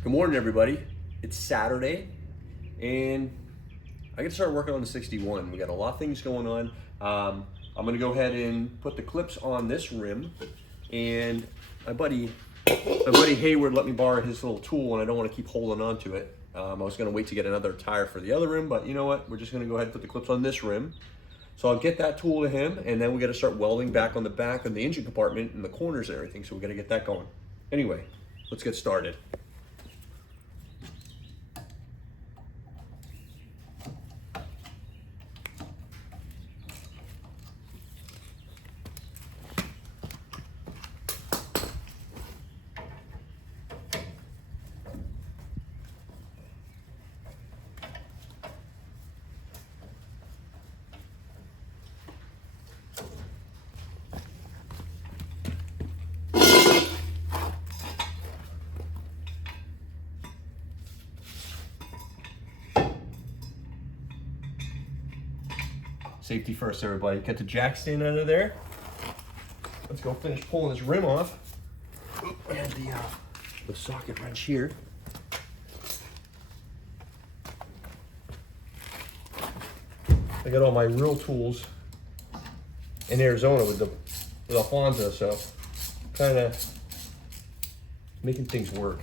Good morning, everybody. It's Saturday, and I get to start working on the 61. We got a lot of things going on. I'm gonna go ahead and put the clips on this rim, and my buddy Hayward let me borrow his little tool, and I don't want to keep holding on to it. I was gonna wait to get another tire for the other rim, but you know what? We're just gonna go ahead and put the clips on this rim. So I'll get that tool to him, and then we got to start welding back on the back of the engine compartment and the corners and everything. So we got to get that going. Anyway, let's get started. Safety first, everybody. Get the jack stand out of there. Let's go finish pulling this rim off. And the socket wrench here. I got all my real tools in Arizona with Alfonso, so kind of making things work.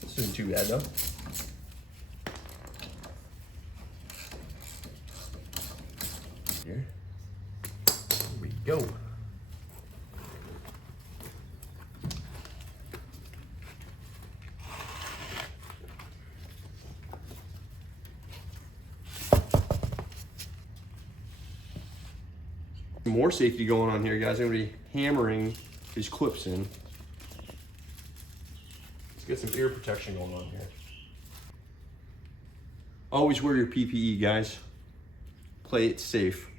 This isn't too bad though. Here we go. More safety going on here, guys. I'm gonna be hammering these clips in. Let's get some ear protection going on here. Always wear your PPE, guys. Play it safe.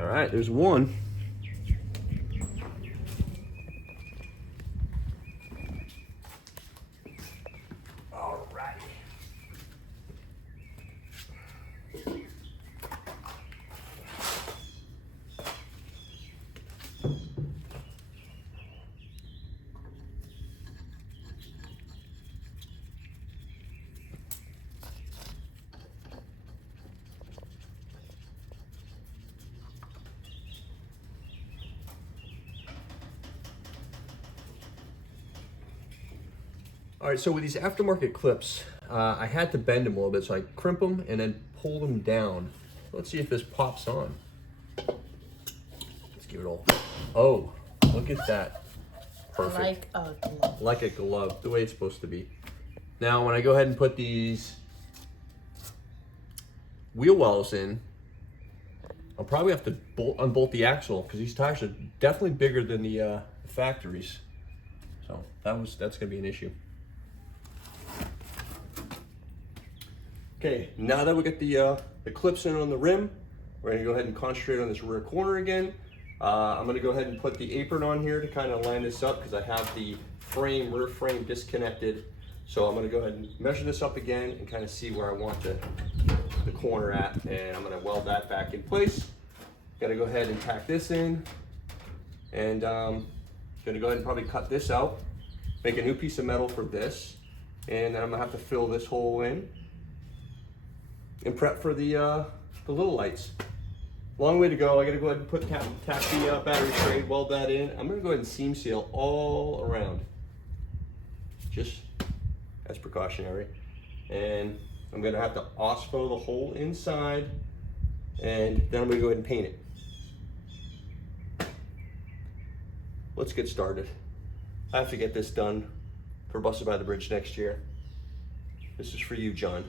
All right, there's one. All right. All right, so with these aftermarket clips, I had to bend them a little bit, so I crimp them and then pull them down. Let's see if this pops on. Let's give it all. Oh, look at that. Perfect. Like a glove. Like a glove, the way it's supposed to be. Now, when I go ahead and put these wheel wells in, I'll probably have to unbolt the axle because these tires are definitely bigger than the factories. So that's gonna be an issue. Okay, now that we got the clips in on the rim, we're gonna go ahead and concentrate on this rear corner again. I'm gonna go ahead and put the apron on here to kind of line this up because I have the rear frame disconnected. So I'm gonna go ahead and measure this up again and kind of see where I want the corner at, and I'm gonna weld that back in place. Gotta go ahead and tack this in, and gonna go ahead and probably cut this out, make a new piece of metal for this, and then I'm gonna have to fill this hole in and prep for the little lights. Long way to go. I gotta go ahead and tap the battery tray, weld that in. I'm gonna go ahead and seam seal all around, just as precautionary. And I'm gonna have to OSPO the hole inside, and then I'm gonna go ahead and paint it. Let's get started. I have to get this done for Busted by the Bridge next year. This is for you, John.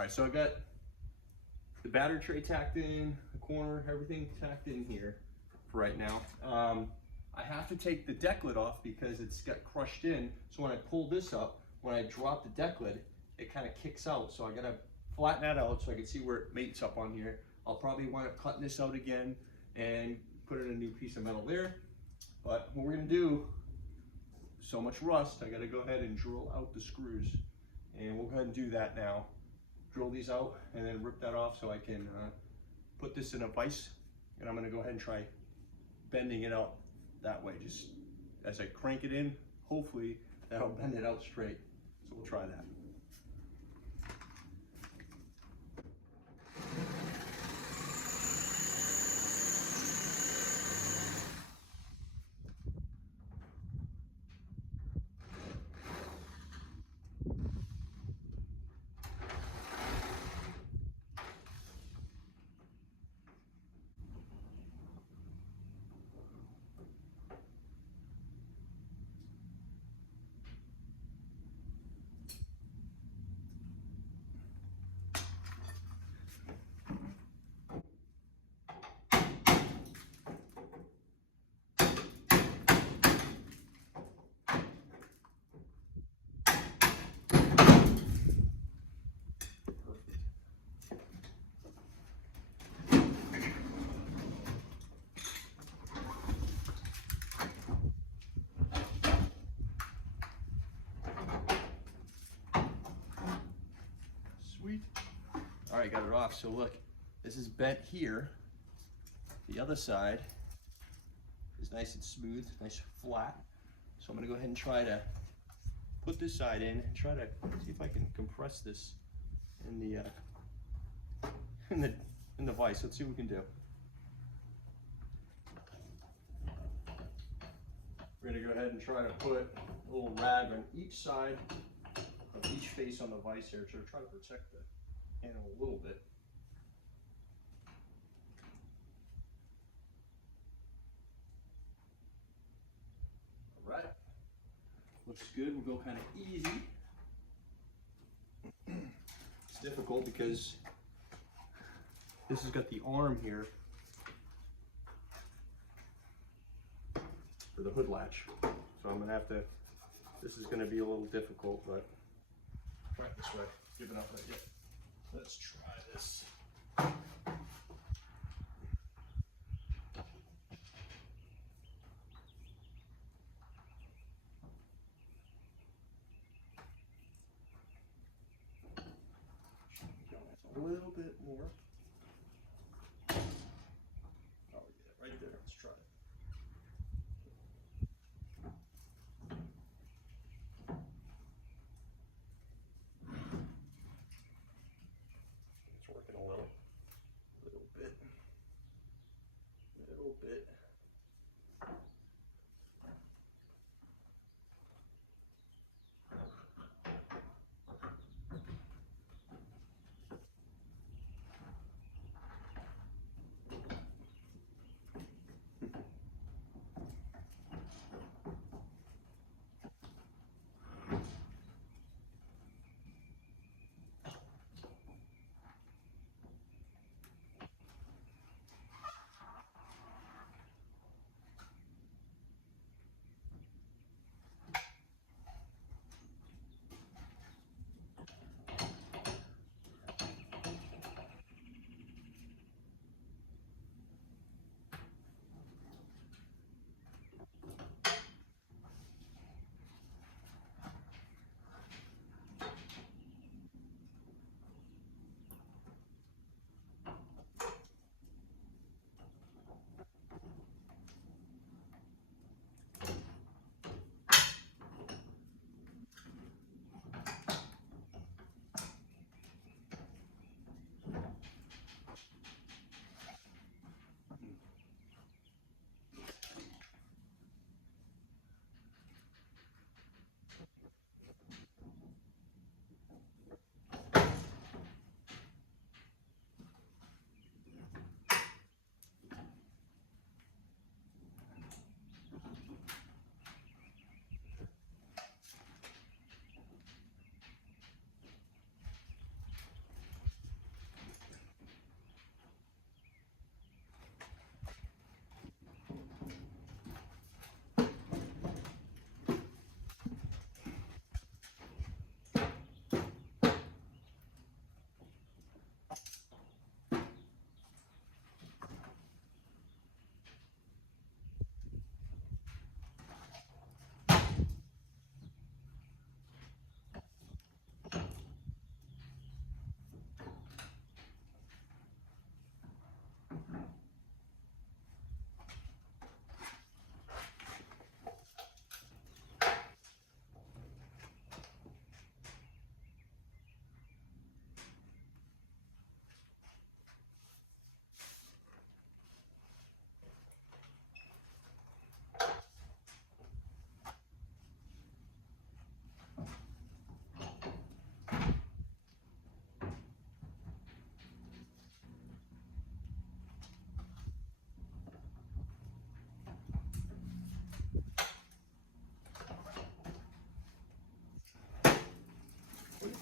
right, so I got the battery tray tacked in, the corner, everything tacked in here for right now. I have to take the deck lid off because it's got crushed in. So when I pull this up, when I drop the deck lid, it kind of kicks out. So I gotta flatten that out so I can see where it mates up on here. I'll probably wind up cutting this out again and put in a new piece of metal there. But what we're gonna do, so much rust, I gotta go ahead and drill out the screws. And we'll go ahead and do that now. Drill these out and then rip that off so I can put this in a vise. And I'm gonna go ahead and try bending it out that way. Just as I crank it in, hopefully that'll bend it out straight. So we'll try that. Sweet. All right, got it off. So look, this is bent here. The other side is nice and smooth, nice flat. So I'm gonna go ahead and try to put this side in and try to see if I can compress this in the vise. Let's see what we can do. We're gonna go ahead and try to put a little rag on each side of each face on the vise here to try to protect the handle a little bit. All right, looks good. We'll go kind of easy. It's difficult because this has got the arm here for the hood latch. So I'm gonna have to, this is gonna be a little difficult, but try it this way. Giving up right yet. Let's try this. A little bit more. Oh yeah, right there. Let's try it. It's working a little bit.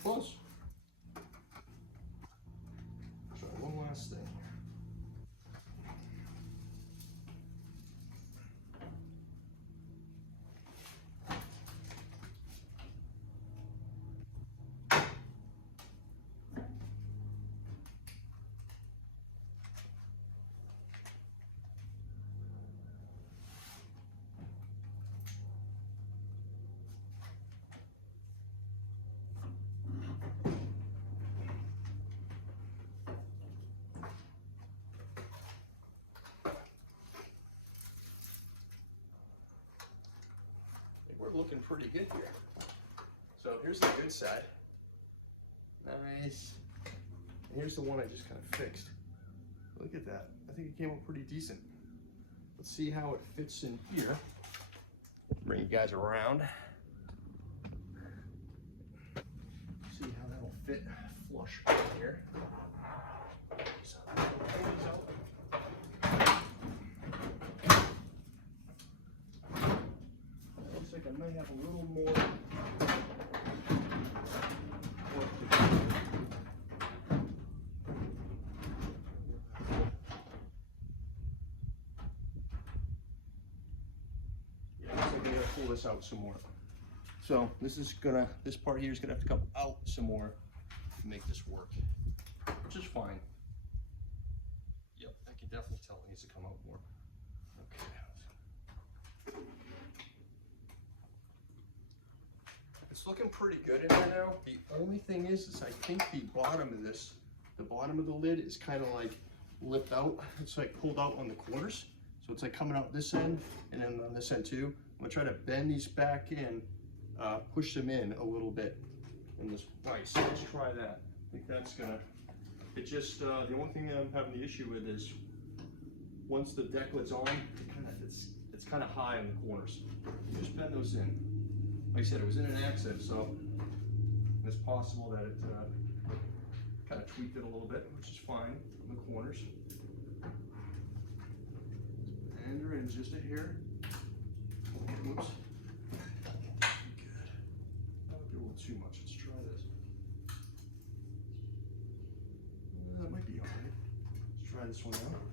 close. Try one last thing. We're looking pretty good here. So here's the good side. Nice. And here's the one I just kind of fixed. Look at that. I think it came out pretty decent. Let's see how it fits in here. Bring you guys around. See how that'll fit flush right here. So, looks like I might have a little more work to do. Yeah, looks like I gotta pull this out some more. So this part here is gonna have to come out some more to make this work, which is fine. Yep, I can definitely tell it needs to come out more. Okay. It's looking pretty good in there now. The only thing is I think the bottom of the lid is kind of like lipped out. It's like pulled out on the corners. So it's like coming out this end and then on this end too. I'm gonna try to bend these back in, push them in a little bit in this vise. So let's try that. I think that's gonna, it just, the only thing that I'm having the issue with is once the Decklid's on, it's kind of high in the corners. Just bend those in. Like I said, it was in an accent, so it's possible that it kind of tweaked it a little bit, which is fine in the corners. And her in just a hair. Whoops. Good. That would be a little too much. Let's try this. That might be all right. Let's try this one out.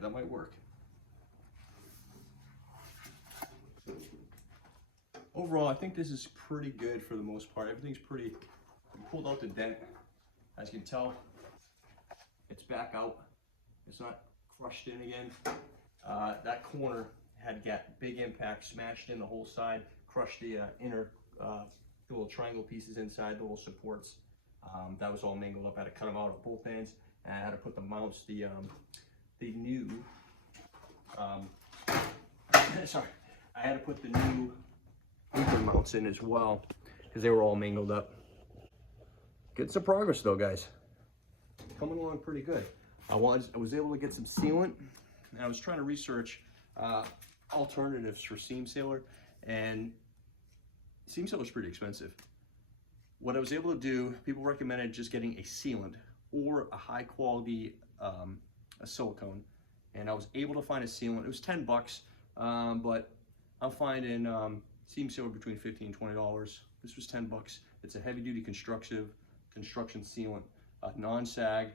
That might work. Overall, I think this is pretty good for the most part. Everything's pretty, I pulled out the dent. As you can tell, it's back out. It's not crushed in again. That corner had got big impact, smashed in the whole side, crushed the inner, the little triangle pieces inside, the little supports. That was all mangled up. I had to cut them out of both ends, and I had to put the mounts, the new, sorry, I had to put the new anchor mounts in as well because they were all mangled up. Getting some progress though, guys. Coming along pretty good. I was able to get some sealant, and I was trying to research alternatives for seam sealer, and seam sealer is pretty expensive. What I was able to do, people recommended just getting a sealant or a high quality a silicone, and I was able to find a sealant. It was 10 bucks, but I'm finding seam sealer between $15 and $20. This was 10 bucks. It's a heavy duty construction sealant, non-sag,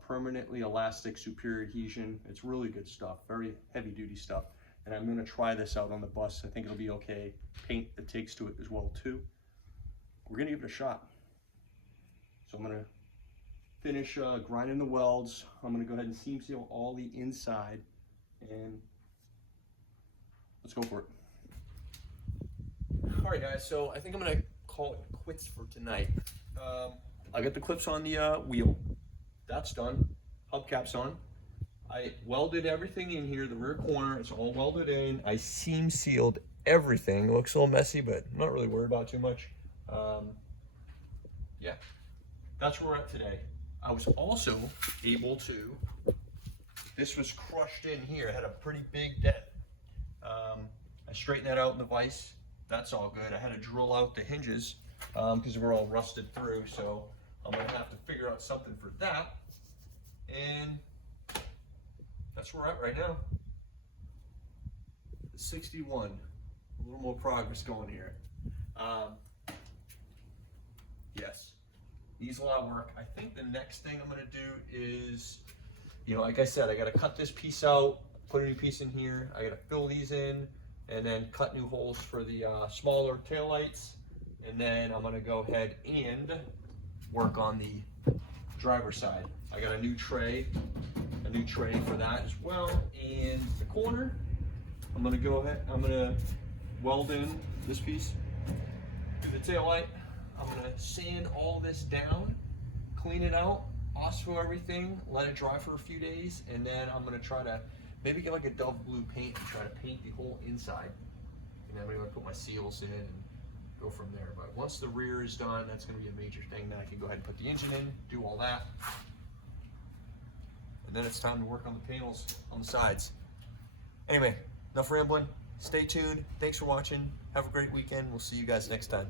permanently elastic, superior adhesion. It's really good stuff, very heavy duty stuff. And I'm gonna try this out on the bus. I think it'll be okay. Paint that takes to it as well too. We're gonna give it a shot. So I'm gonna finish grinding the welds. I'm gonna go ahead and seam seal all the inside, and let's go for it. All right, guys, so I think I'm gonna call it quits for tonight. I got the clips on the wheel. That's done. Hubcap's on. I welded everything in here, the rear corner, it's all welded in. I seam sealed everything. It looks a little messy, but I'm not really worried about too much. Yeah, that's where we're at today. I was also able to, this was crushed in here. It had a pretty big dent. I straightened that out in the vise. That's all good. I had to drill out the hinges because we're all rusted through. So I'm gonna have to figure out something for that. And that's where we're at right now. 61, a little more progress going here. Yes, needs a lot of work. I think the next thing I'm gonna do is, you know, like I said, I gotta cut this piece out, put a new piece in here. I gotta fill these in, and then cut new holes for the smaller taillights. And then I'm gonna go ahead and work on the driver's side. I got a new tray for that as well. And the corner, I'm gonna go ahead, I'm gonna weld in this piece to the taillight. I'm gonna sand all this down, clean it out, OSPO everything, let it dry for a few days, and then I'm gonna try to maybe get like a Dove blue paint and try to paint the whole inside. And then I'm gonna put my seals in and go from there. But once the rear is done, that's gonna be a major thing. Then I can go ahead and put the engine in, do all that. And then it's time to work on the panels on the sides. Anyway, enough rambling. Stay tuned. Thanks for watching. Have a great weekend. We'll see you guys next time.